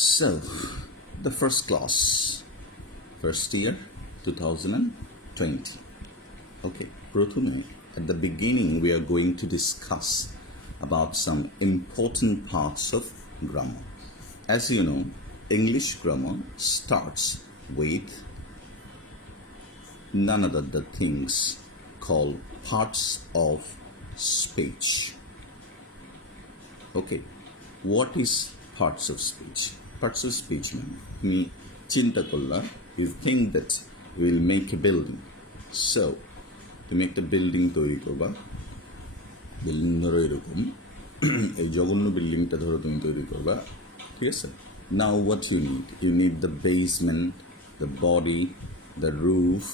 So, the first class, first year, 2020. Okay, প্রথমে, at the beginning, we are going to discuss about some important parts of grammar. As you know, English grammar starts with none other than things called parts of speech. Okay, what is parts of speech? Parts of speech mean চিন্তা করলা, you think that you will make a building. So, তুমি একটা building তৈরি করবা, building ধরো এরকম, এই জঘন্য বিল্ডিংটা ধরো তুমি তৈরি করবা, ঠিক আছে? Now what you need the basement, the body, the roof,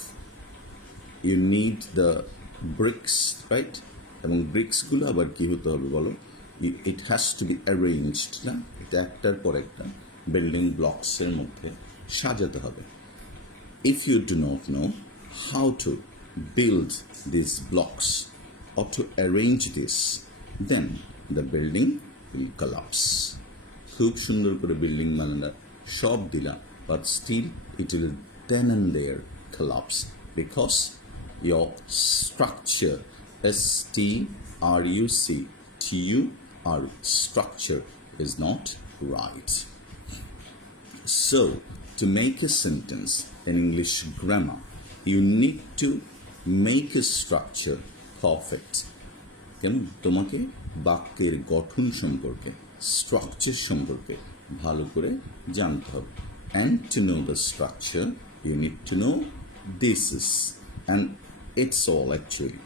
you need the bricks, right? এবং ব্রিক্সগুলো আবার কি হতে হবে বলো? It has to be arranged, না? এটা একটার পর একটা বিল্ডিং ব্লকসের মধ্যে সাজাতে হবে. If you do not know how to build these blocks or to arrange this, then the building will collapse. খুব সুন্দর করে বিল্ডিং বানালা, সব দিলা, but still it will then and there collapse because your structure, structure structure is not right. So, to make a sentence in English grammar, you need to make a structure perfect. তোমাকে বাক্যের গঠন সম্পর্কে, structure সম্পর্কে ভালো করে জানতে হবে. And to know the structure, you need to know this is, and it's all actually.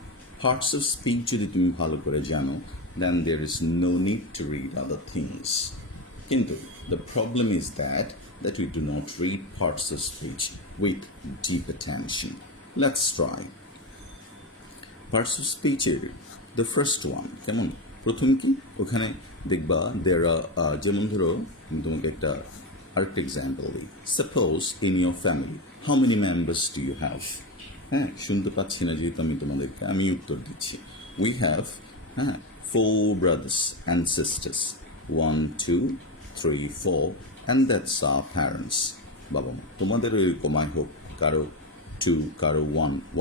Parts of speech যদি তুমি ভালো করে জানো, then there is no need to read other things. কিন্তু the problem is that we do not read parts of speech with deep attention. Let's try. Parts of speech, the first one, কেমন? প্রথম কি? ওখানে দেখবা there are যেমন ধরো তোমাকে একটা আরেকটা এক্সাম্পল দিই. Suppose in your family, how many members do you have? হ্যাঁ, শুনতে পাচ্ছি না যেহেতু আমি উত্তর দিচ্ছি. We have 4 brothers and sisters. 1, 2, 3, 4, and that's our parents. বাবা মা, তোমাদেরও এরকম I hope কারো 2, কারো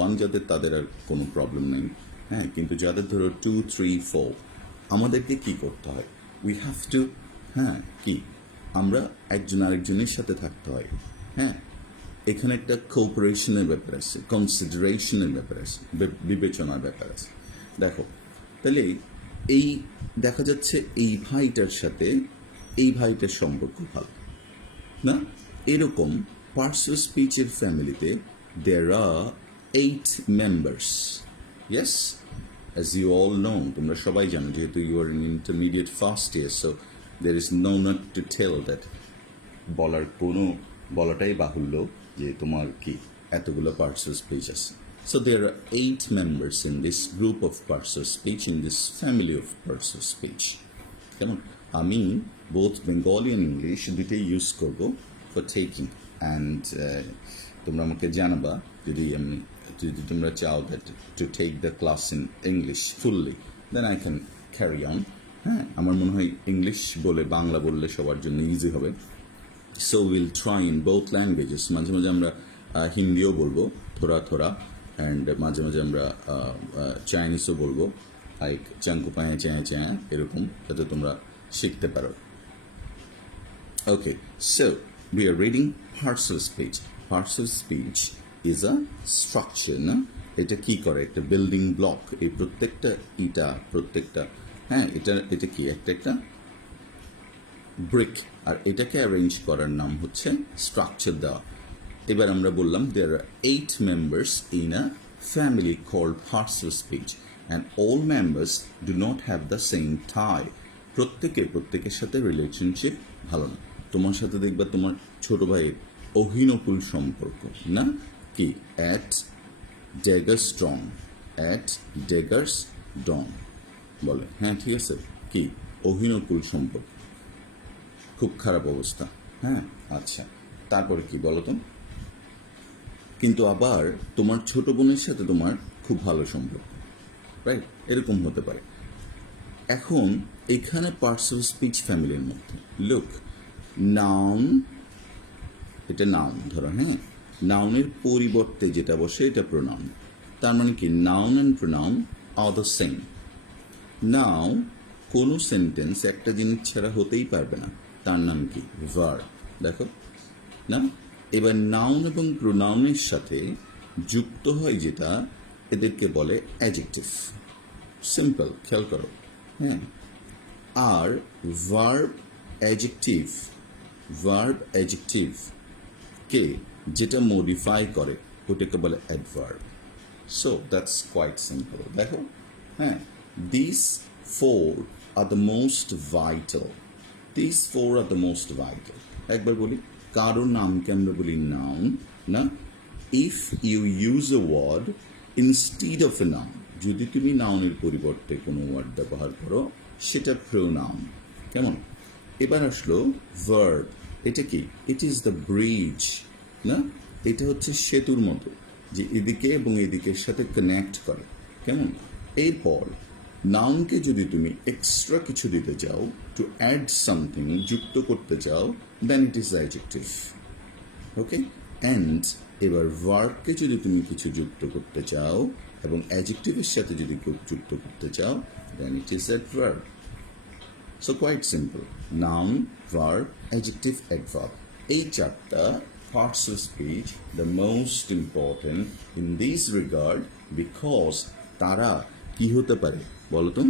1 যাদের তাদের আর কোনো প্রবলেম নেই. হ্যাঁ, কিন্তু যাদের ধরো 2, 3, 4, আমাদেরকে কি করতে হয়? We have to, কি আমরা একজন আরেকজনের সাথে থাকতে হয়. হ্যাঁ, এখানে একটা কোঅপারেশনের ব্যাপার আছে, কনসিডারেশনের ব্যাপার আছে, বিবেচনার ব্যাপার আছে. দেখো, তাহলে এই দেখা যাচ্ছে এই ভাইটার সাথে এই ভাইটার সম্পর্ক ভালো না, এরকম পার্টস অফ স্পিচের ফ্যামিলিতে there are 8 members. Yes, as you all know, তোমরা সবাই জানো যেহেতু you are in intermediate first year, so there is no need to tell that বলাটাই বাহুল্য যে তোমার কি এতগুলো পার্টস অফ স্পিচ আছে. So there are 8 members in this group of parts of speech, in this family of parts of speech. কেমন? আমি both Bengali and English দুটোই ইউজ করব for taking, and তোমরা আমাকে জানাবা যদি তোমরা চাও that to take the class in English fully, then I can carry on. হ্যাঁ, আমার মনে হয় ইংলিশ বলে বাংলা বললে সবার জন্য ইজি হবে. So we'll try in both languages. মাঝে মাঝে আমরা হিন্দিও বলবো থোড়া, অ্যান্ড মাঝে মাঝে আমরা চাইনিজও বলবো, লাইক চাঙ্কু পায়ে চায়া এরকম, যাতে তোমরা শিখতে পারো. Okay, so we are reading parts of speech. Parts of speech is a structure, না? এটা কি করে? একটা বিল্ডিং ব্লক. এই প্রত্যেকটা এটা কি একটা ব্রিক, আর এটাকে অ্যারেঞ্জ করার নাম হচ্ছে স্ট্রাকচার দেওয়া. এবার আমরা বললাম there are 8 members in a family called parts of speech, and all members do not have the same tie. প্রত্যেকের সাথে রিলেশনশিপ ভালো না. তোমার সাথে দেখবা তোমার ছোট ভাইয়ের অহিনকুল সম্পর্ক, না কি? at daggers drawn বলে. হ্যাঁ, ঠিক আছে, কি অহিনকুল সম্পর্ক, খুব খারাপ অবস্থা. হ্যাঁ, আচ্ছা, তারপরে কি বলো তো? কিন্তু আবার তোমার ছোট বোনের সাথে তোমার খুব ভালো সম্পর্ক, রাইট? এরকম হতে পারে. এখন এখানে পার্টস অফ স্পিচ ফ্যামিলির মধ্যে লুক নাউন, এটা নাউন ধরো, হ্যাঁ, নাউনের পরিবর্তে যেটা বসে এটা প্রোনাউন। তার মানে কি noun and pronoun are the same. Now কোনো সেন্টেন্স একটা জিনিস ছাড়া হতেই পারবে না, তার নাম কি ভার্ব। দেখো না, এবার নাউন এবং প্রোনাউনের সাথে যুক্ত হয় যেটা, এদেরকে বলে অ্যাডজেক্টিভ। সিম্পল, খেয়াল করো, হ্যাঁ। আর ভার্ব অ্যাডজেক্টিভ কে যেটা মডিফাই করে ওটাকে বলে adverb. So that's quite simple. দেখো, হ্যাঁ, this four are the most vital. একবার বলি, কারো নামকে আমরা বলি নাউন, না? If you use a word instead of a noun, যদি তুমি নাউনের পরিবর্তে কোনো ওয়ার্ড ব্যবহার করো সেটা প্রোনাউন। কেমন? এবার আসলো ভার্ব। এটা কি? ইট ইজ দ্য ব্রিজ, না? এটা হচ্ছে সেতুর মতো, যে এদিকে এবং এদিকের সাথে কানেক্ট করে। কেমন? এরপর নাউনকে যদি তুমি এক্সট্রা কিছু দিতে চাও, টু অ্যাড সামথিং, যুক্ত করতে চাও, then it is adjective. Okay, and এবার ভার্বকে যদি তুমি কিছু যুক্ত করতে চাও এবং অ্যাডজেক্টিভের সাথে যদি যুক্ত করতে চাও, then it is adverb. So quite simple, noun, verb, adjective, adverb, এই চারটা parts of speech the most important in this regard because তারা কি হতে পারে বলো তো?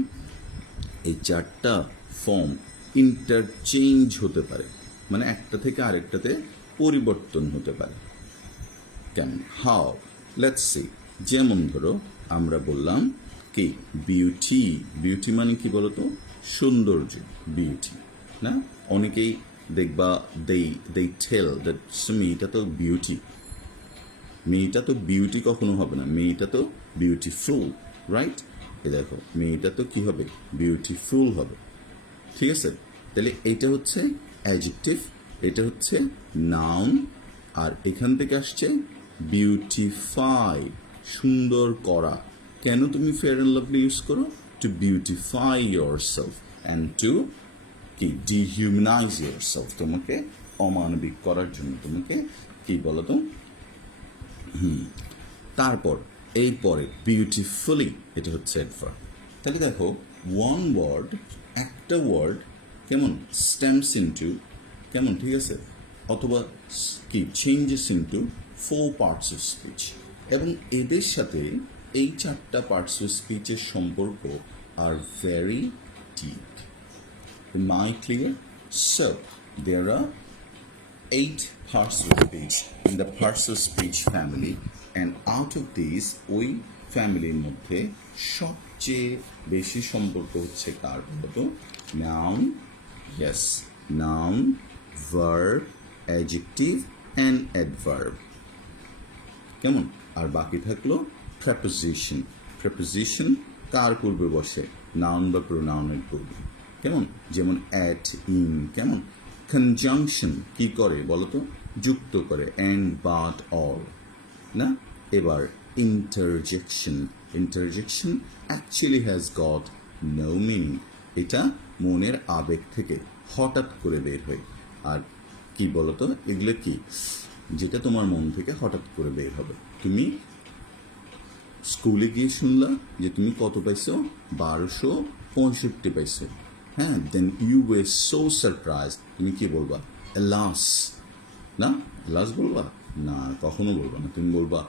এই চারটা ফর্ম ইন্টারচেঞ্জ হতে পারে, মানে একটা থেকে আরেকটাতে পরিবর্তন হতে পারে। কেন? হাউ? Let's see. যেমন ধরো আমরা বললাম কি বিউটি মানে কি বলতো? সৌন্দর্য, বিউটি, না? অনেকেই দেখবা they tell that মেয়েটা তো বিউটি। মেয়েটা তো বিউটি কখনো হবে না, মেয়েটা তো বিউটিফুল, রাইট? এ দেখো, মেয়েটা তো কি হবে? বিউটিফুল হবে। ঠিক আছে? তাহলে এটা হচ্ছে অ্যাডজেক্টিভ, এটা হচ্ছে নাউন, আর এখান থেকে আসছে বিউটিফাই, সুন্দর করা। কেন তুমি ফেয়ার অ্যান্ড লাভলি ইউজ করো? To beautify yourself and to কি ডিহিউম্যানাইজ ইয়োরসেলফ, তোমাকে অমানবিক করার জন্য, তোমাকে কি বলো তো? তারপর এই পরে বিউটিফুলি, এটা হচ্ছে অ্যাডভার্ব। তাহলে দেখো, ওয়ান ওয়ার্ড, একটা ওয়ার্ড কেমন স্ট্যাম্পস ইনটু, কেমন, ঠিক আছে, অথবা কি changes into 4 parts of speech, এবং এদের সাথে এই চারটা পার্টস অফ স্পিচের সম্পর্ক are very deep. Am I clear? So there are 8 parts of speech in the parts of speech family, and out of these ওই ফ্যামিলির মধ্যে সবচেয়ে বেশি সম্পর্ক হচ্ছে কার বলতো? Noun, yes, noun, verb, adjective and adverb. কেমন? আর বাকি থাকলো প্রেপোজিশন কার পূর্বে বসে? নাউন বা প্রোনাউনের পূর্বে। কেমন? যেমন অ্যাট, ইন। কেমন? কনজাংশন কি করে বলতো? যুক্ত করে, অ্যান্ড, বাট, অল, না? এবার interjection actually has got no meaning, এটা মনের আবেগ থেকে হঠাৎ করে বের হয়। আর কি বলতো, এগুলো কি? যেটা তোমার মন থেকে হঠাৎ করে বের হবে। তুমি স্কুলে গিয়ে শুনলা যে তুমি কত পাইছো? 1265 পাইছো। হ্যাঁ, then you way so surprise, তুমি কি বলবা? এলাস, না? এলাস বলবা না, কখনো বলবা না। তুমি বলবা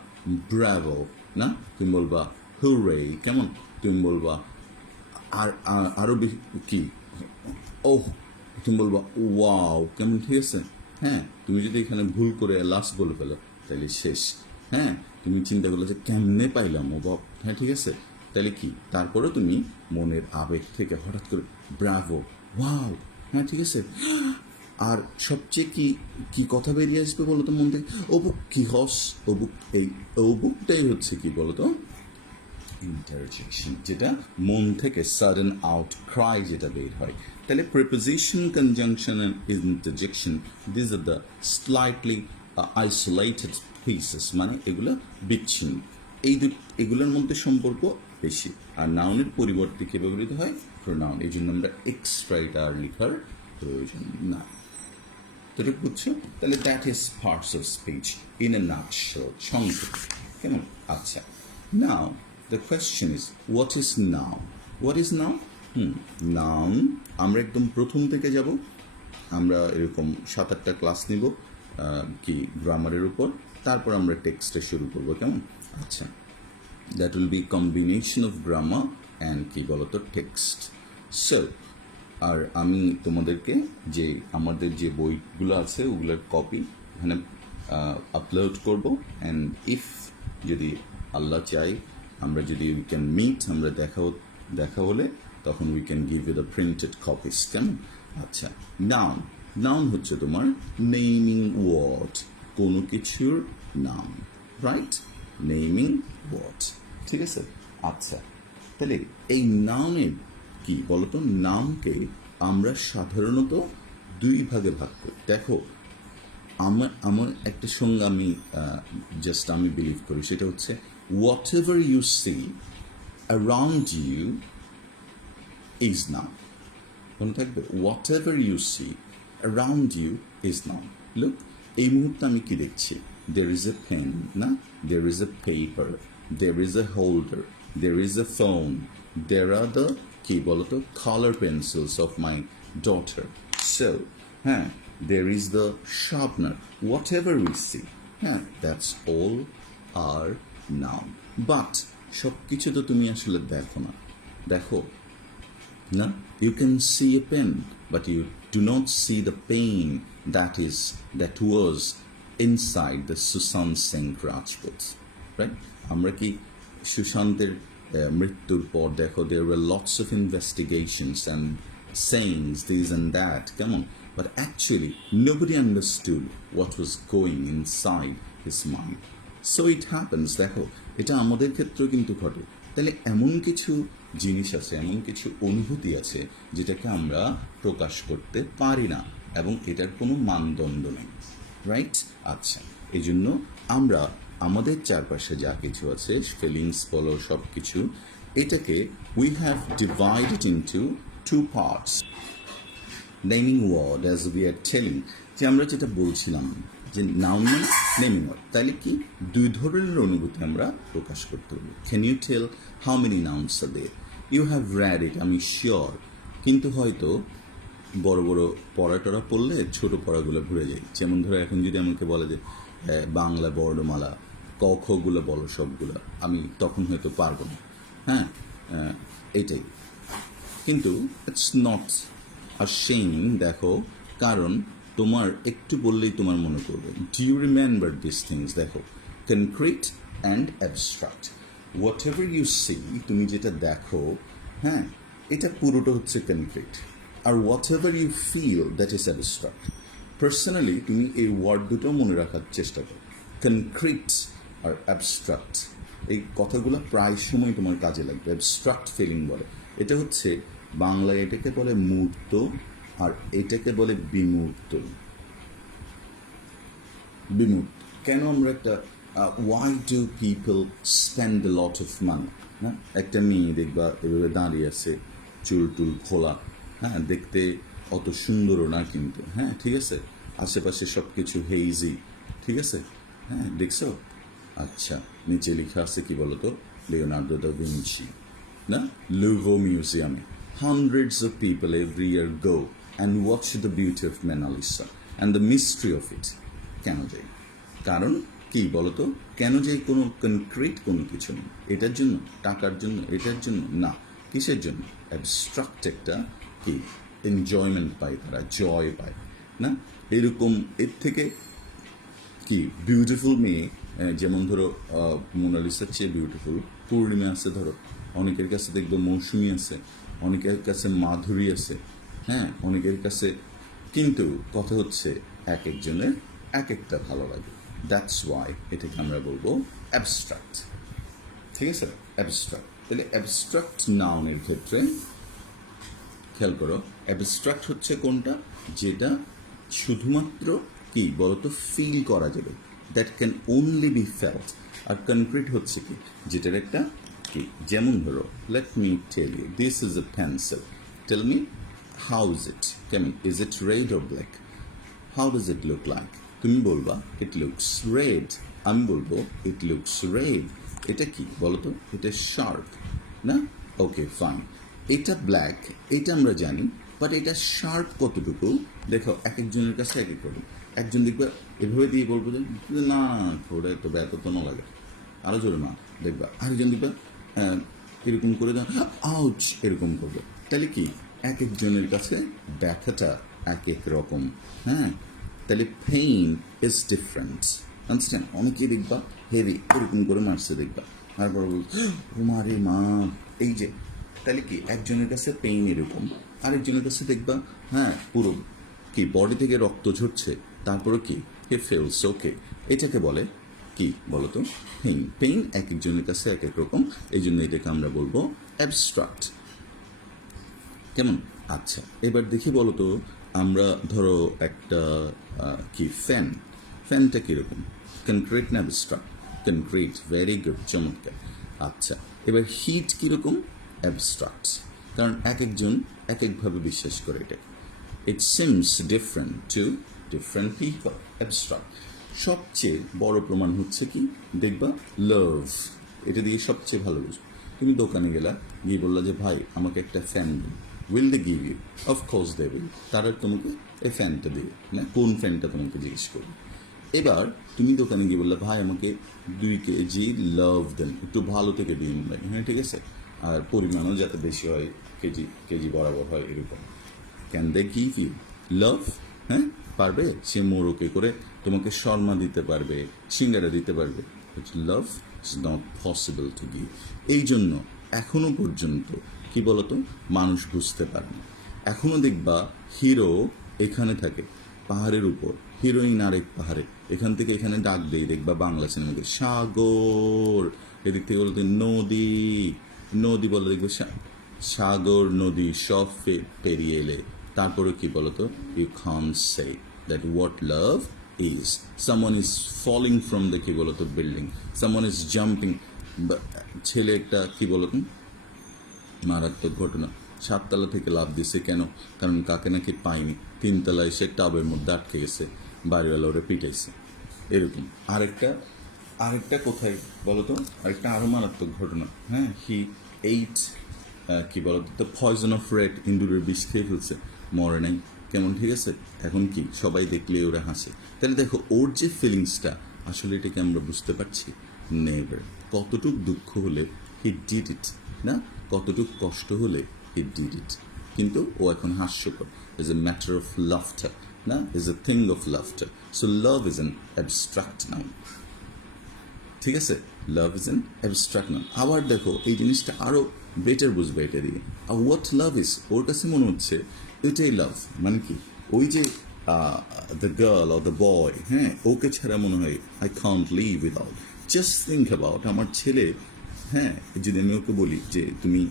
ব্রাভো, না? তুমি বলবা হুরে। কেমন? তুমি বলবা আর আরো কি, ওহ, তুমি বলবা ওয়াও। কেমন? ঠিক আছে? হ্যাঁ, তুমি যদি এখানে ভুল করে এলাস বলে ফেলো তাহলে শেষ। হ্যাঁ, তুমি চিন্তা করলে যে কেমনে পাইলাম ও বাপ। হ্যাঁ, ঠিক আছে? তাহলে কি, তারপরে তুমি মনের আবেগ থেকে হঠাৎ করে ব্রাভো, ওয়াও। হ্যাঁ, ঠিক আছে? আর সবচেয়ে কি কি কথা বেরিয়ে আসবে বলো তো মন থেকে? ও বুক, কি হস, ও বুক। এই ও বুকটাই হচ্ছে কি বলতো? ইন্টারজেকশন, যেটা মন থেকে সাডেন আউট ক্রাই যেটা বের হয়। তাহলে preposition, conjunction and interjection, this are the slightly isolated pieces, মানে এগুলো বিচ্ছিন্ন। এগুলোর মধ্যে সম্পর্ক বেশি। আর নাউনের পরিবর্তে কে ব্যবহৃত হয়? প্রোনাউন। এই জন্য আমরা এক্সট্রা এটা আর লেখার প্রয়োজন না। এতটুকু বুঝছো? তাহলে that is parts of speech in a nutshell, সংক্ষেপে। কেমন? আচ্ছা, now the question is what is noun? What is noun? Noun আমরা একদম প্রথম থেকে যাব। আমরা এরকম 7-8টা ক্লাস নিব কি গ্রামারের উপর, তারপর আমরা টেক্সটে শুরু করব। কেমন? আচ্ছা, that will be combination of grammar and কি বলতো টেক্সট। সো আর আমি তোমাদেরকে যে আমাদের যে বইগুলো আছে ওগুলোর কপি এখানে আপলোড করব, অ্যান্ড ইফ যদি আল্লাহ চাই, আমরা যদি উই ক্যান মিট, আমরা দেখা হলে তখন we can give you the printed copies. কেমন? আচ্ছা, নাউন নাউন হচ্ছে তোমার নেমিং ওয়ার্ড, কোনো কিছুর নাম, রাইট? নেমিং ওয়ার্ড, ঠিক আছে? আচ্ছা, তাহলে এই নাউনের কি বলতো, নামকে আমরা সাধারণত দুই ভাগে ভাগ করি। দেখো, আমার একটা সঙ্গে আমি জাস্ট আমি বিলিভ করি, সেটা হচ্ছে whatever you see around you is noun. মনে থাকবে, whatever you see around you is noun. Look, এই মুহূর্তে আমি কি দেখছি? দের ইজ এ পেন, না? There is a paper, there is a holder, there is a phone, there are the কি বলতো colour pencils of my daughter. So হ্যাঁ, there is the sharpener, whatever we see, হ্যাঁ, that's all are noun. But সব কিছু তো তুমি আসলে দেখো না। দেখো না, you can see a pen, but you do not see the pain that was inside the Sushant Singh Rajput, right? আমরা কি সুশান্তের মৃত্যুর পর দেখো, there were lots of investigations and sayings this and that, কেমন? But actually nobody understood what was going inside his mind. So it happens, দেখো, এটা আমাদের ক্ষেত্রেও কিন্তু ঘটে। তাহলে এমন কিছু জিনিস আছে, এমন কিছু অনুভূতি আছে যেটাকে আমরা প্রকাশ করতে পারি না, এবং এটার কোনো মানদণ্ড নেই, রাইট? আচ্ছা, এই জন্য আমরা আমাদের চারপাশে যা কিছু আছে, ফিলিংস বলো, সব কিছু, এটাকে we have divided into two parts. Naming word, as we are telling, যে আমরা যেটা বলছিলাম যে নাউন মানে নেমিং ওয়ার্ড, তাহলে কি দুই ধরনের অনুভূতি আমরা প্রকাশ করতে হবে। Can you tell how many nouns are there? You have read it, আমি শিওর, কিন্তু হয়তো বড় বড় পড়াটরা পড়লে ছোট পড়াগুলো ভুলে যায়। যেমন ধরো, এখন যদি আমাকে বলে যে বাংলা বর্ণমালা ক খগুলো বলো সবগুলো, আমি তখন হয়তো পারবো না। হ্যাঁ, এটাই। কিন্তু ইটস নট আ শেম, দেখো, কারণ তোমার একটু বললেই তোমার মনে করবে। Do you remember this things? দেখো, concrete and abstract, whatever you see, তুমি যেটা দেখো, হ্যাঁ, এটা পুরোটা হচ্ছে কনক্রিট, আর whatever you feel that is abstract. Personally তুমি এই ওয়ার্ড দুটো মনে রাখার চেষ্টা করো, কনক্রিট আর অ্যাবস্ট্রাক্ট। এই কথাগুলো প্রায় সময় তোমার কাজে লাগবে। অ্যাবস্ট্রাক্ট ফিলিং বলে, এটা হচ্ছে বাংলায় এটাকে বলে মূর্ত, আর এটাকে বলে বিমূর্ত। বিমূর্ত কেন আমরা একটা why do people spend a lot of money? হ্যাঁ, একটা মেয়ে দেখবা এভাবে দাঁড়িয়ে আছে, চুল টুল খোলা, হ্যাঁ, দেখতে অত সুন্দরও না কিন্তু, হ্যাঁ, ঠিক আছে, আশেপাশে সব কিছু হেইজি, ঠিক আছে, হ্যাঁ, দেখছো? আচ্ছা, নিচে লেখা আছে কি বলতো, লিওনার্দো দা ভিঞ্চি, না, লুভো মিউজিয়ামে hundreds of people every year go and watch the beauty of Mona Lisa and the mystery of it. কেন যাই? কারণ কি বলতো, কেন যাই? কোনো কনক্রিট কোনো কিছু নেই। এটার জন্য, টাকার জন্য, এটার জন্য না, কিসের জন্য? অ্যাবস্ট্রাক্ট একটা কি এনজয়মেন্ট পায়, তারা জয় পায়, না? এরকম এর থেকে কি বিউটিফুল মেয়ে, যেমন ধরো মোনালিসার চেয়ে বিউটিফুল পূর্ণিমা আছে, ধরো অনেকের কাছে দেখবে মৌসুমি আছে, অনেকের কাছে মাধুরী আছে, হ্যাঁ, অনেকের কাছে, কিন্তু কথা হচ্ছে এক একজনের এক একটা ভালো লাগে। দ্যাটস ওয়াই এটাকে আমরা বলবো অ্যাবস্ট্রাক্ট, ঠিক আছে? অ্যাবস্ট্রাক্ট। তাহলে অ্যাবস্ট্রাক্ট নাউনের ক্ষেত্রে খেয়াল করো, অ্যাবস্ট্রাক্ট হচ্ছে কোনটা? যেটা শুধুমাত্র কি বলতো ফিল করা যাবে, that can only be felt. আর কনক্রিট হচ্ছে কি, যেটার একটা কি, যেমন ধরো, let me tell you, this is a pencil, tell me how is it, কেমন, is it red or black? How does it look like? তুমি বলবা ইট লুকস রেড, আমি বলবো ইট লুকস রেড। এটা কি বলো তো? এটা শার্প না? Okay fine. এটা ব্ল্যাক, এটা আমরা জানি, বাট এটা শার্প কতটুকু দেখো এক একজনের কাছে এক এক রকম। একজন দেখবে এভাবে দিয়ে বলবো যে না ওটা একটু ব্যথা তো না লাগে, আরো জোরে মা দেখবা। আরেকজন দেখবা এরকম করে দাও আউচ এরকম করবে। তাহলে কি এক একজনের কাছে ব্যথাটা এক এক রকম। হ্যাঁ, তাহলে পেইন ইজ ডিফারেন্ট, আন্ডারস্ট্যান্ড? অনেকেই দেখবা হেভি এরকম করে মারছে দেখবা, তারপর মারে মা এই যে। তাহলে কি একজনের কাছে পেইন এরকম, আরেকজনের কাছে দেখবা হ্যাঁ পুরো কি বডি থেকে রক্ত ঝরছে, তারপরে কি হি ফিলস ওকে। এটাকে বলে কি বলতো? পেইন। পেইন এক একজনের কাছে এক এক রকম, এই জন্য এটাকে আমরা বলবো অ্যাবস্ট্রাক্ট। কেমন? আচ্ছা, এবার দেখি বলো তো, আমরা ধরো একটা কি ফ্যান, ফ্যানটা কীরকম? কনক্রিট না অ্যাবস্ট্রাক্ট? কনক্রিট, ভেরি গুড, চমৎকার। আচ্ছা, এবার হিট কীরকম? অ্যাবস্ট্রাক্ট, কারণ এক একজন এক একভাবে বিশ্বাস করে এটাকে। It seems different to different people, abstract. সবচেয়ে বড় প্রমাণ হচ্ছে কি দেখবা লাভ, এটা দিয়ে সবচেয়ে ভালো বুঝো। তুমি দোকানে গেলা, গিয়ে বললা যে ভাই আমাকে একটা ফ্যান দিন, will they give you? Of course they will. তারা তোমাকে এই ফ্যানটা দিবে না, কোন ফ্যানটা তোমাকে জিজ্ঞেস করবে। এবার তুমি দোকানে গিয়ে বললে ভাই আমাকে 2 কেজি লাভ দেন, একটু ভালো থেকে দিন ভাই। হ্যাঁ ঠিক আছে, আর পরিমাণও যাতে বেশি হয়, কেজি কেজি বরাবর হয় এরকম। Can they give you love? হ্যাঁ পারবে? সে মোরকে করে তোমাকে শর্মা দিতে পারবে, সিঙ্গারা দিতে পারবে, love is not possible to give. এই জন্য এখনো পর্যন্ত কি বলতো মানুষ বুঝতে পারে না। এখনো দেখবা হিরো এখানে থাকে পাহাড়ের উপর, হিরোইন আরেক পাহাড়ে, এখান থেকে এখানে ডাক দেই দেখবা বাংলা সিনেমাকে সাগর, এদিক থেকে বলতে নদী, নদী বলে দেখবে সাগর নদী সব পেরিয়ে এলে তারপরে কি বলতো you can't say that what love is. Someone is falling from the কি বলতো বিল্ডিং, someone is jumping, ছেলে একটা কি বলতো মারাত্মক ঘটনা, 7 তলা থেকে লাফ দিছে কেন? কারণ কাকে নাকি পায়নি, 3 তলায় এসে টাবের মধ্যে আটকে গেছে, বাড়িওয়ালা ওরে পিটাইছে। এরকম আরেকটা কোথায় বলতো, আরেকটা আরো মারাত্মক ঘটনা। হ্যাঁ, হি এইট কি বলতো দ্য পয়জন অফ রেড, ইন্দুরের বিষ খেয়ে ফেলছে, মরে নাই। কেমন? ঠিক আছে, এখন কি সবাই দেখলে ওরা হাসে। তাহলে দেখো ওর যে ফিলিংসটা, আসলে এটাকে আমরা বুঝতে পারছি নেভার। কতটুক দুঃখ হলে হি ডিড ইট না, কতটুক কষ্ট হলে হি ডিড ইট, কিন্তু ও এখন হাস্যকর। Is a matter of laughter না, is a thing of laughter. So love is an abstract noun. ঠিক আছে, love is an abstract noun. আবার দেখো এই জিনিসটা আরো বেটার বুঝবে এটা দিয়ে। আর হোয়াট লাভ ইজ, ওর কাছে মনে হচ্ছে এটাই লাভ। মানে কি, ওই যে the girl or the boy, হ্যাঁ ওকে ছাড়া মনে হয় I can't live without. Just think about আমার ছেলে, হ্যাঁ যদি আমি ওকে বলি যে তুমি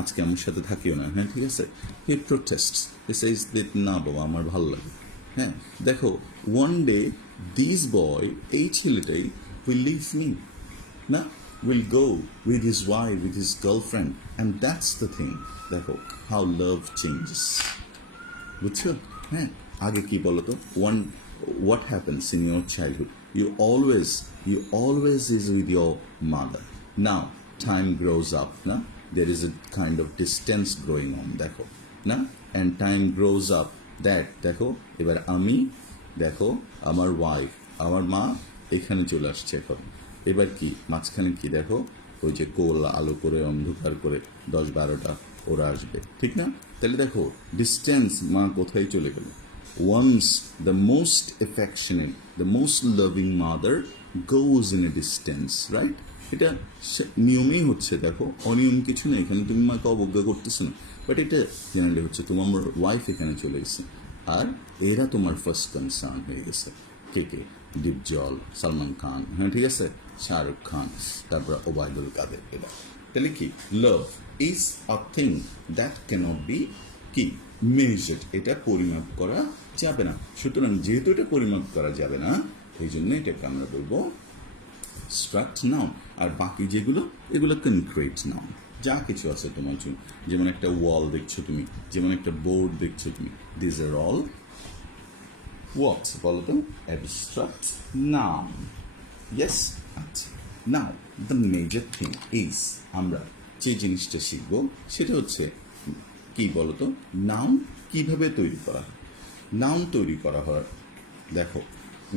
আজকে আমার সাথে থাকিও না, হ্যাঁ ঠিক আছে, হি প্রোটেস্টস, হি সেজ দ্যাট না বাবা আমার ভালো লাগে। হ্যাঁ দেখো ওয়ান ডে দিস বয়, এই ছেলেটাই will leave me, না, will go with his wife, with his girlfriend, and that's the thing. দেখো how love changes, বুঝছো? হ্যাঁ, আগে কি বলতো, what happens in your childhood, you always is with your mother. Now time grows up, না, there is a kind of distance growing on, দেখো না, and time grows up that দেখো এবার আমি, দেখো আমার ওয়াইফ, আমার মা এখানে চলে আসছে এখন। এবার কি মাঝখানে কি দেখো ওই যে কোল আলো করে অন্ধকার করে 10-12টা ওরা আসবে, ঠিক না? তাহলে দেখো ডিস্টেন্স, মা কোথায় চলে গেল। Once the most affectionate, the most loving mother goes in a distance, right? এটা নিয়মেই হচ্ছে, দেখো অনিয়ম কিছু নেই এখানে, তুমি মাকে অবজ্ঞা করতেছো না, বাট এটা জেনারেলি হচ্ছে তোমার ওয়াইফ এখানে চলে এসেছে, আর এরা তোমার ফার্স্ট কনসার্ন হয়ে গেছে। কে কে? ডিপজল, সালমান খান, হ্যাঁ ঠিক আছে, শাহরুখ খান, তারপর ওবায়দুল কাদের, এরা। তাহলে কি love is a thing that cannot be কি মেজার্ড, এটা পরিমাপ করা যাবে না। সুতরাং যেহেতু এটা পরিমাপ করা যাবে না, এই জন্য এটাকে আমরা বলবো স্ট্রাক্ট নাউন। আর বাকি যেগুলো এগুলো কনক্রিট নাউন। যা কিছু আছে তোমার জন্য, যেমন একটা ওয়াল দেখছো তুমি, যেমন একটা বোর্ড দেখছো তুমি, দিস আর অল হোয়াট বলো তো? Abstract noun. ইয়েস, আচ্ছা। Now the major thing is, আমরা যে জিনিসটা শিখব সেটা হচ্ছে কি বলতো, নাউন কিভাবে তৈরি করা হয়। নাউন তৈরি করা হয়, দেখো,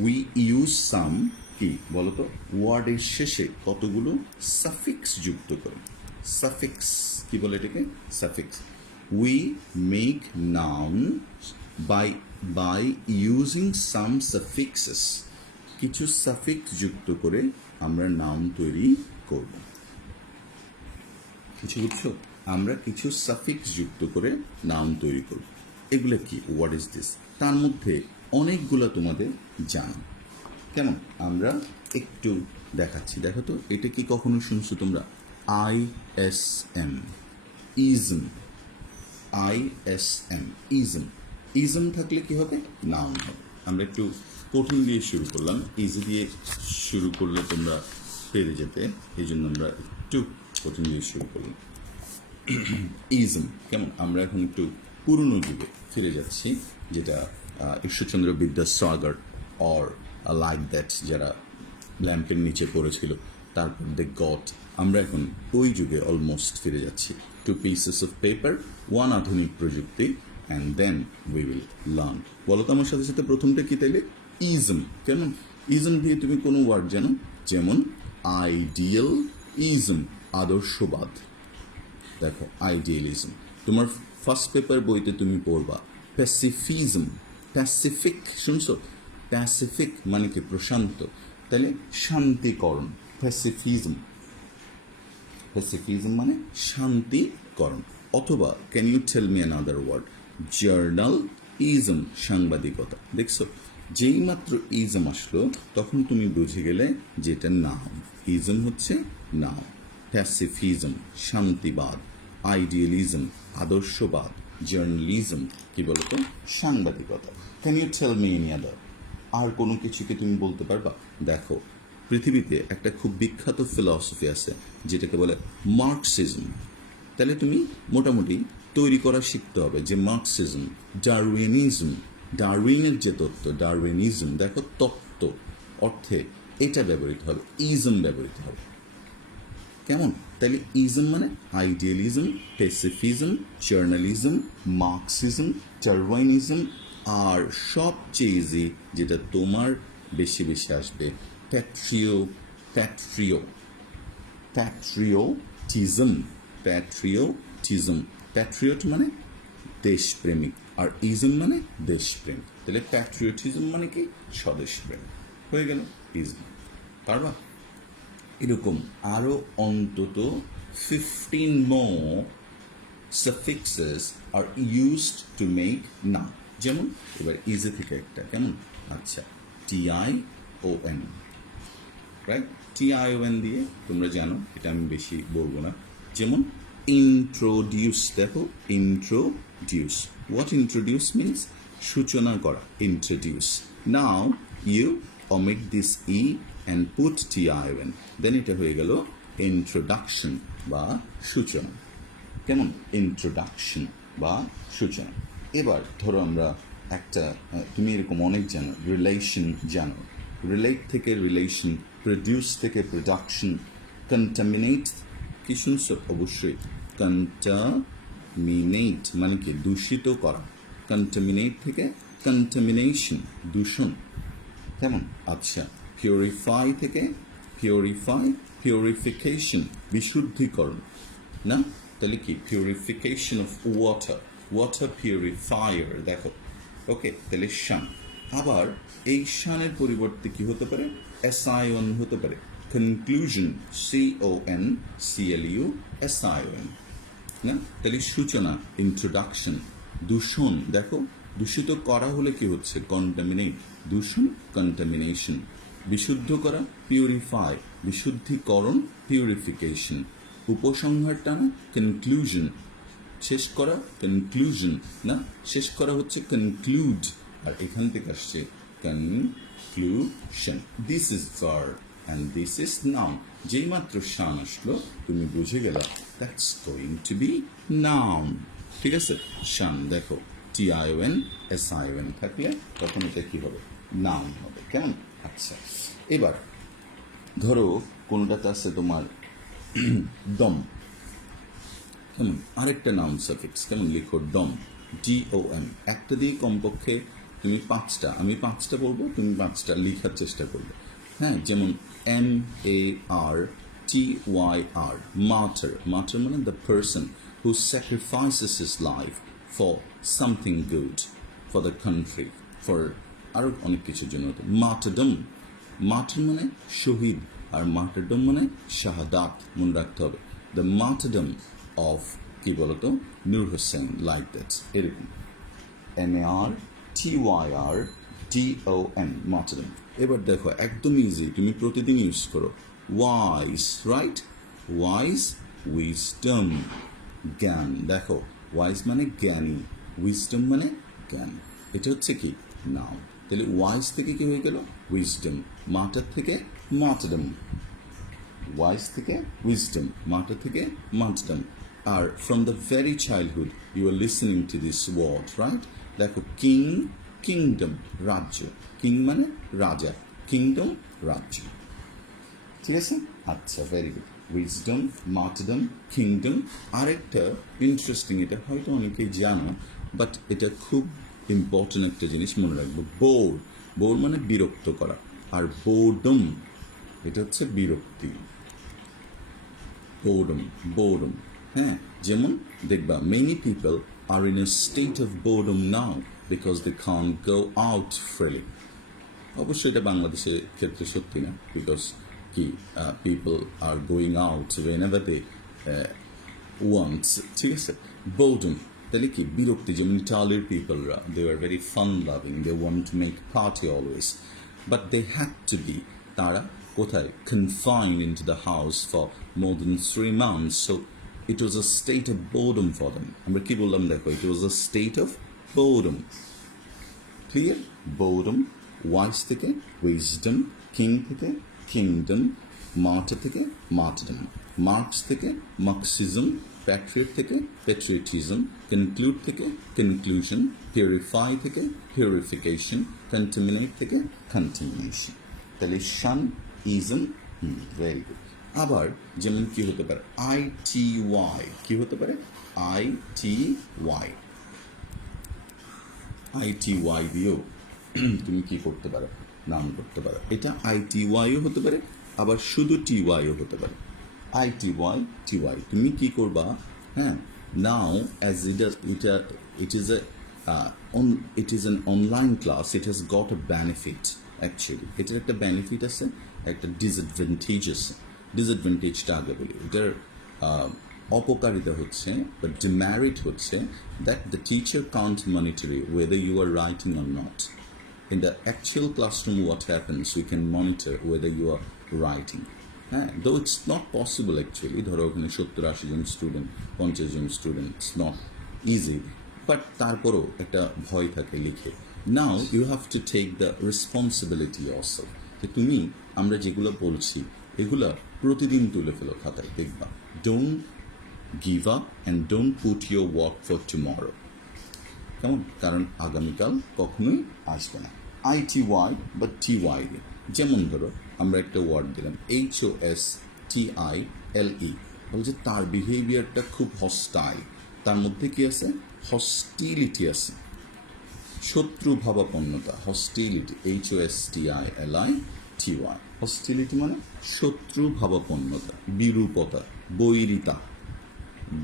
উই ইউজ সাম, কি বলতো, ওয়ার্ডের শেষে কতগুলো সাফিক্স যুক্ত করে। সাফিক্স কি বলে এটাকে? Suffix. We make noun by using some suffixes. কিছু সাফিক্স যুক্ত করে আমরা নাউন তৈরি করব। কিছু বুঝছো? আমরা কিছু সাফিক্স যুক্ত করে নাউন তৈরি করব। এগুলো কি? What is this? তার মধ্যে অনেকগুলো তোমাদের জানো। কেমন? আমরা একটু দেখাচ্ছি, দেখো তো, এটা কি কখনো শুনছো তোমরা? ISM, ism. ISM, ism. Ism থাকলে কি হবে? নাউন হবে। আমরা একটু কঠিন দিয়ে শুরু করলাম, ইজি দিয়ে শুরু করলে তোমরা পেরে যেতে, এই জন্য আমরা একটু কঠিন দিয়ে শুরু করলাম। ইজম কেমন? আমরা এখন একটু পুরনো যুগে ফিরে যাচ্ছি, যেটা Ishwarchandra Vidyasagar or like that, যারা ল্যাম্পের নিচে পড়েছিল, তারপর দ্য গট। আমরা এখন ওই যুগে অলমোস্ট ফিরে যাচ্ছি। 2 pieces of paper, 1 আধুনিক প্রযুক্তি, and then we will learn. বলো তো আমার সাথে সাথে প্রথমটা কি তাইলে? ইজম। কেমন? ইজম দিয়ে তুমি কোনো ওয়ার্ড জানো? যেমন আইডিয়াল ইজম, আদর্শবাদ। দেখো, আইডিয়ালিজম। তোমার ফার্স্ট পেপার বইতে তুমি পড়বা প্যাসিফিজম। প্যাসিফিক শুনছো? প্যাসিফিক মানে কি? প্রশান্ত। তাহলে শান্তিকরণ, প্যাসিফিজম। প্যাসিফিজম মানে শান্তিকরণ। অথবা can you tell me another word? Journalism, সাংবাদিকতা। দেখছো, যেই মাত্র ইজম আসলো তখন তুমি বুঝে গেলে যে এটা নাউন। ইজম হচ্ছে নাউন। প্যাসিফিজম শান্তিবাদ, আইডিয়ালিজম আদর্শবাদ, জার্নালিজম কি বলতো? সাংবাদিকতা। Can you tell me any other? আর কোনো কিছুকে তুমি বলতে পারবা? দেখো, পৃথিবীতে একটা খুব বিখ্যাত ফিলসফি আছে যেটাকে বলে মার্কসিজম। তাহলে তুমি মোটামুটি তৈরি করা শিখতে হবে যে মার্কসিজম, ডারউইনিজম, ডারউইনের যে তত্ত্ব, ডারউইনিজম, দেখো তত্ত্ব অর্থে এটা ব্যবহৃত হবে, ইজম ব্যবহৃত হবে। কেমন? তাহলে ইজম মানে আইডিয়ালিজম, প্যাসিফিজম, জার্নালিজম, মার্কসিজম, ডারউইনিজম, আর সবচেয়ে ইজি যেটা তোমার বেশি বেশি আসবে, প্যাট্রিয়টিজম। প্যাট্রিয়টিজম, প্যাট্রিয়ট মানে দেশপ্রেমিক, আর ইজম মানে দেশপ্রেম। তাহলে প্যাট্রিয়টিজম মানে কি? স্বদেশপ্রেম। হয়ে গেল ইজম। পারবা? এরকম আরও অন্তত 15 more suffixes are used to make noun. যেমন এবার ইজি থেকে একটা, কেমন? আচ্ছা, TION, রাইট? TION দিয়ে তোমরা জানো, এটা আমি বেশি বলবো না। যেমন ইন্ট্রোডিউস, দেখো ইন্ট্রোডিউস। What introduce means? সূচনা করা, introduce. Now you omit this E and put TION, then এটা হয়ে গেল ইন্ট্রোডাকশন বা সূচনা। কেমন? ইন্ট্রোডাকশন বা সূচনা। এবার ধরো আমরা একটা, তুমি এরকম অনেক জানো, রিলেশন জানো, রিলেট থেকে রিলেশন, প্রডিউস থেকে প্রোডাকশন, কন্টামিনেট কি শুনছো? অবশ্যই। কন্টামিনেট মানে কি? দূষিত করা। কন্টামিনেট থেকে কন্টামিনেশন, দূষণ। কেমন? আচ্ছা, পিউরিফাই থেকে পিউরিফিকেশন, বিশুদ্ধিকরণ না? তাহলে কি? Purification of water purifier. দেখো, ওকে, তাহলে শান। আবার এই শানের পরিবর্তে কি হতে পারে? SION হতে পারে। কনক্লুশন, CONCLUSION না? তাহলে সূচনা, ইন্ট্রোডাকশন। দূষণ, দেখো, দূষিত করা হলে কি হচ্ছে? কন্টামিনেট, দূষণ, কন্টামিনেশন। বিশুদ্ধ করা, পিউরিফাই, বিশুদ্ধিকরণ, পিউরিফিকেশন। উপসংহারটা না? কনক্লুশন। শেষ করা, কনক্লুশন না? শেষ করা হচ্ছে কনক্লুড, আর এখান থেকে আসছে conclusion. This is verb and this is noun. যেই মাত্র শান আসলো তুমি বুঝে গেল that's going to be noun. ঠিক আছে? শান, দেখো TION থাকলে তখন এটা কি হবে, নাউন হবে। কেমন? আচ্ছা, এবার ধরো কোনটাতে আছে তোমার ডম, কেমন, আরেকটা নাউন সাফিক্স, কেমন, লিখো ডম, DOM। একটা দিয়ে কমপক্ষে তুমি 5টা, আমি 5টা বলবো, তুমি 5টা লেখার চেষ্টা করবে। হ্যাঁ, যেমন MARTYR, মার্টার। মার্টার মানে the person who sacrifices his life for something good, for the country, for আরও অনেক কিছুর জন্য। মার্টারডম, মার্টার মানে শহীদ, আর মার্টারডম মানে শাহাদাত, মনে রাখতে হবে। দ্য মার্টারডম অফ কি বলতো, নূর হোসেন, লাইক দ্যাট, এরকম। MARTYRDOM, martyrdom. এবার দেখো একদম ইজি, তুমি প্রতিদিন ইউজ করো। ওয়াইজ, রাইট, ওয়াইজ, উইজডম, জ্ঞান। দেখো ওয়াইজ মানে জ্ঞানী, উইজডম মানে জ্ঞান, এটা হচ্ছে কি নাও। তাহলে ওয়াইজ থেকে কি হয়ে গেল, উইজডম। মার্টার থেকে মার্টারডম, ওয়াইজ থেকে উইজডম, মার্টার থেকে মার্টারডম। আর from the very childhood you are listening to this word, right. দেখো কিং, কিংডম, রাজ্য, কিং মানে রাজা, কিংডম রাজ্য, ঠিক আছে। আচ্ছা, very good. Wisdom, martyrdom, kingdom. আরেকটা ইন্টারেস্টিং, এটা হয়তো অনেকেই জানো, বাট এটা খুব ইম্পর্টেন্ট একটা জিনিস মনে রাখবো। বোর, বোর মানে বিরক্ত করা, আর বোর্ডম এটা হচ্ছে বিরক্তি। বোর্ডম, বোর্ডম, হ্যাঁ। যেমন দেখবা many people are in a state of boredom now because they can't go out freely. অবশ্যই এটা বাংলাদেশের ক্ষেত্রে সত্যি না, বিকজ কি people are going out whenever they want, ঠিক আছে। বোর্ডম তাহলে কি বিরক্তি, যেমন ইটালির পিপলরা, they are very fun loving, they want to make party always, but they had to be, তারা কোথায়, confined into the house for more than 3 months, so it was a state of boredom for them. আমরা কি বললাম দেখো, it was a state of boredom, clear. boredom, wise থেকে wisdom, king থেকে kingdom, martyr থেকে martyrdom, marks থেকে Marxism, Patriot থেকে patriotism, conclude থেকে কনক্লুশন, পিউরিফাই থেকে পিউরিফিকেশন, কন্টামিনেট থেকে কন্টামিনেশন। তাহলে শান, ইজম, ভেরি গুড। আবার যেমন কি হতে পারে, ITY, কি হতে পারে, ITY, ITY দিয়েও তুমি কি করতে পারো, নাম করতে পারো। এটা ITYও হতে পারে, আবার শুধু TYও হতে পারে। ITY, TY, তুমি কি করবা, হ্যাঁ। নাও as it is an online class, it has got a benefit actually. এটার একটা বেনিফিট আছে, একটা ডিসঅ্যাডভান্টেজ আছে। ডিসঅ্যাডভান্টেজটা আগে বলি। এটার অপকারিতা হচ্ছে বা ডিমেরিট হচ্ছে that the teacher can't monitor you whether you are writing or not. In the actual classroom what happens, we can monitor whether you are writing. হ্যাঁ, though it's not possible actually, ধরো ওখানে 70-80 জন student, 50 জন student, it's not easy, but তারপরও একটা ভয় থাকে লিখে। Now you have to take the responsibility also, যে তুমি আমরা যেগুলো বলছি এগুলো প্রতিদিন তুলে ফেলো খাতায়, দেখবা। Don't give up and don't put your work for tomorrow, কেমন, কারণ আগামীকাল কখনোই আসবে না। ITY বা TY দিয়ে, যেমন ধরো আমরা একটা ওয়ার্ড দিলাম HOSTILE, বলছে তার বিহেভিয়ারটা খুব হস্টাইল, তার মধ্যে কি আছে, হস্টিলিটি আছে, শত্রু ভাবাপন্নতা, হস্টিলিটি, HOSTILITY, হস্টিলিটি মানে শত্রু ভাবাপন্নতা, বিরূপতা, বৈরিতা,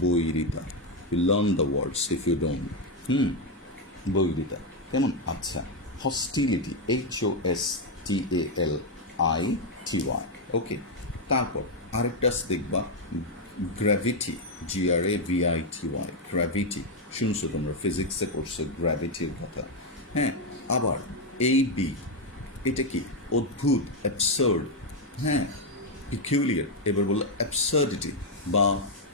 বৈরিতা, you learn the words if you don't, বৈরিতা, কেমন। আচ্ছা, হস্টিলিটি, HOSTALITY, ওকে। তারপর আরেকটা দেখবা গ্র্যাভিটি, GRAVITY, গ্র্যাভিটি, শুনছো তোমরা ফিজিক্সে করছো গ্র্যাভিটির কথা, হ্যাঁ। আবার AB, এটা কি, অদ্ভুত, অ্যাবসার্ড, হ্যাঁ। পিকিউলিয়ার, এবার বললো অ্যাবসার্ডিটি বা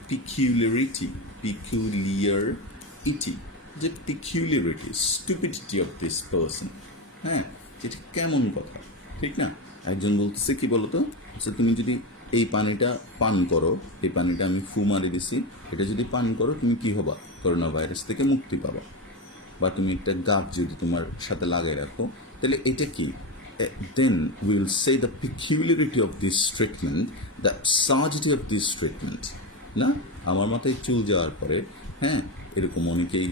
পিকিউলিয়ারিটি, পিকিউলিয়ারিটি, যে পিকিউলিয়ারিটি, স্টুপিডিটি অফ দিস পার্সন, হ্যাঁ। এটা কেমন কথা, ঠিক না। একজন বলতেছে কি বলতো, আচ্ছা তুমি যদি এই পানিটা পান করো, এই পানিটা আমি ফু মারি দিছি, এটা যদি পান করো তুমি কি হবা, করোনা ভাইরাস থেকে মুক্তি পাবা। বা তুমি একটা গাছ যদি তোমার সাথে লাগাই রাখো, তাহলে এটা কি? Then we will say the peculiarity of this treatment, the absurdity of this treatment. না, আমার মাথায় চুল যাওয়ার পরে হ্যাঁ এরকম অনেকেই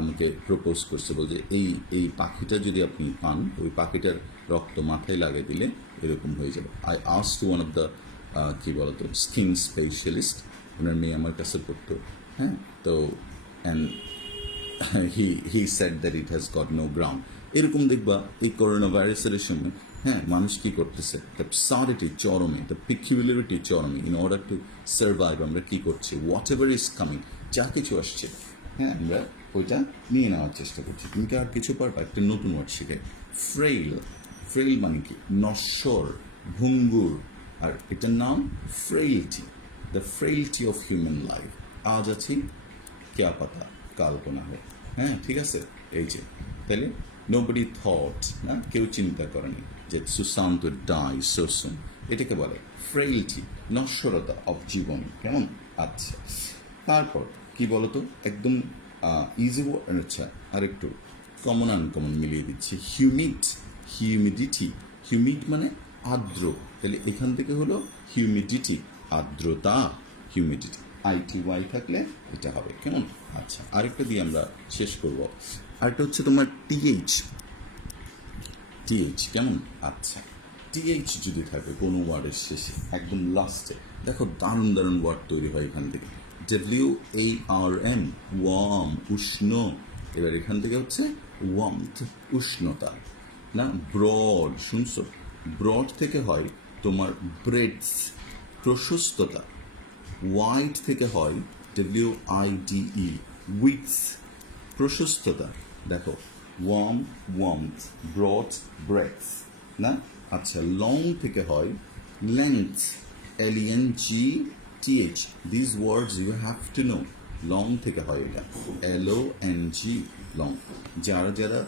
আমাকে প্রপোজ করছে, বলছে এই পাখিটা যদি আপনি পান, ওই পাখিটার রক্ত মাথায় লাগিয়ে দিলে এরকম হয়ে যাবে। I ask to one of the কী বলতো স্কিন স্পেশালিস্ট, ওনার মেয়ে আমার কাছে পড়তো, হ্যাঁ, তো and he said that it has got no ground. এরকম দেখবা এই করোনা ভাইরাসের সময় হ্যাঁ মানুষ কী করতেছে, দ্য সারিটি চরমে, দ্য পিকুলারিটি চরমে, ইন অর্ডার টু সার্ভাইভ আমরা কী করছি, হোয়াট এভার ইজ কামিং, যা কিছু আসছে হ্যাঁ আমরা ওইটা নিয়ে নেওয়ার চেষ্টা করছি। তুমি কি আর কিছু পারবা? একটা নতুন ওয়ার্ড শিখে, ফ্রেইল। ফ্রেইল মানে কি? নশ্বর, ভঙ্গুর, আর এটার নাম frailty, the frailty of human life. আজ আছি কেয়া পাতা কাল্পনা হয়, হ্যাঁ ঠিক আছে। এই যে তাহলে নোবডি থট, না কেউ চিন্তা করেনি যে সুশান্ত ডাই সো সুন, এটাকে বলে ফ্রেইলটি, নশ্বরতা অফ জীবন, কেমন? আচ্ছা, তারপর কি বলতো একদম ইজি ওয়ার্ড, আচ্ছা আরেকটু কমন আনকমন মিলিয়ে দিচ্ছি, হিউমিড, হিউমিডিটি। হিউমিড মানে আর্দ্র, তাহলে এখান থেকে হলো হিউমিডিটি, আর্দ্রতা, হিউমিডিটি, ITY থাকলে এটা হবে, কেমন? আচ্ছা, আরেকটা দিয়ে আমরা শেষ করব। আরেকটা হচ্ছে তোমার টিএইচ, কেমন? আচ্ছা, টিএইচ যদি থাকে কোনো ওয়ার্ডের শেষে একদম লাস্টে, দেখো দারুণ দারুণ ওয়ার্ড তৈরি হয় এখান থেকে। WARM, ওয়ার্ম, উষ্ণ। এবার এখান থেকে হচ্ছে ওয়ার্মথ, উষ্ণতা, না? ব্রড, শুনছো? ব্রড থেকে হয় তোমার ব্রেডথ, প্রশস্ততা। ওয়াইড থেকে হয় WIDE, উইথ, প্রশস্ততা। দেখো ওয়ার্ম, ওয়ার্মথ, ব্রড, ব্রেডথ, না? আচ্ছা, লং থেকে হয় length, LENGTH। This words you have to know. Long থেকে হয় এটা LONG, লং। যারা যারা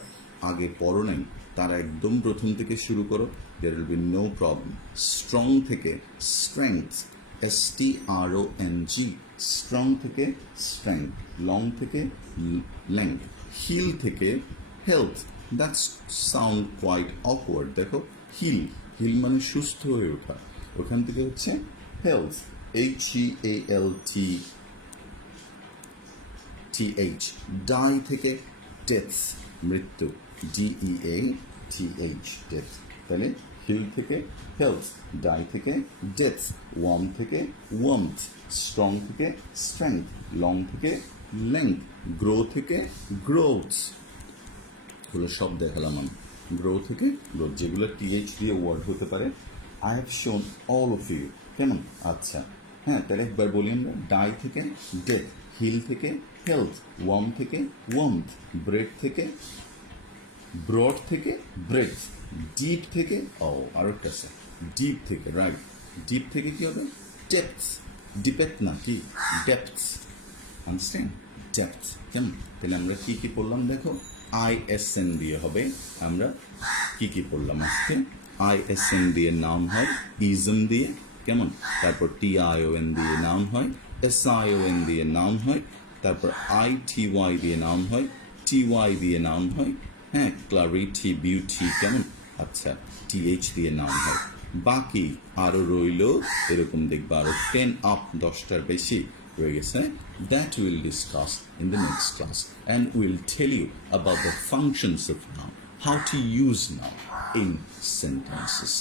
আগে পড়ো নাই তারা একদম প্রথম থেকে শুরু করো, there will be no problem. Strong থেকে স্ট্রেংথ, STRONG, স্ট্রং থেকে স্ট্রেংথ, লং থেকে লেংথ। হিল থেকে health, that's sound quite awkward. দেখো হিল, হিল মানে সুস্থ হয়ে ওঠা, ওখান থেকে হচ্ছে হেলথ, HEALTH। ডাই থেকে ডেথ, মৃত্যু, DEATH, ডেথ। তাহলে হিল থেকে হেলথ, ডাই থেকে ডেথ, ওয়ার্ম থেকে ওয়ার্মথ, স্ট্রং থেকে স্ট্রেংথ, লং থেকে লেংথ, গ্রো থেকে গ্রোথ। হলো সব দেখালাম আমি। গ্রো থেকে গ্রোথ, যেগুলো TH দিয়ে ওয়ার্ড হতে পারে, I have shown all of you, কেমন? আচ্ছা হ্যাঁ, তাহলে একবার বলি আমরা। ডাই থেকে ডেথ, হিল থেকে হেলথ, ওয়ার্ম থেকে ওয়ার্মথ, ব্রেড থেকে ব্রড থেকে ব্রেড, ডিপ থেকে আরো একটা আছে ডিপ থেকে, রাইট। ডিপ থেকে কি হবে? ডেপথ, ডিপেথ না কি ডেপথ, আন্ডারস্ট্যান্ড? ডেপথ, কেমন? তাহলে আমরা কি কি পড়লাম দেখো, ISN দিয়ে হবে। আমরা কি কি পড়লাম আজকে? ISN দিয়ে নাউন হয়, ইজম দিয়ে, কেমন? তারপর TION দিয়ে নাউন হয়, SION দিয়ে নাউন হয়, তারপর ITY দিয়ে নাউন হয়, TY দিয়ে নাউন হয়, হ্যাঁ, ক্লারিটি, বিউটি, কেমন? আচ্ছা, TH দিয়ে নাউন হয়। বাকি আরও রইল এরকম দেখবা আরও 10 আপ, 10টার বেশি রয়ে গেছে। That we'll discuss in the next class, and we'll tell you about the functions of noun, how to use noun in sentences.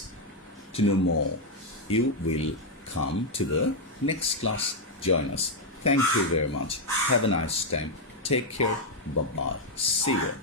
To know more, you will come to the next class. Join us. Thank you very much. Have a nice time. Take care. Bye-bye. See you.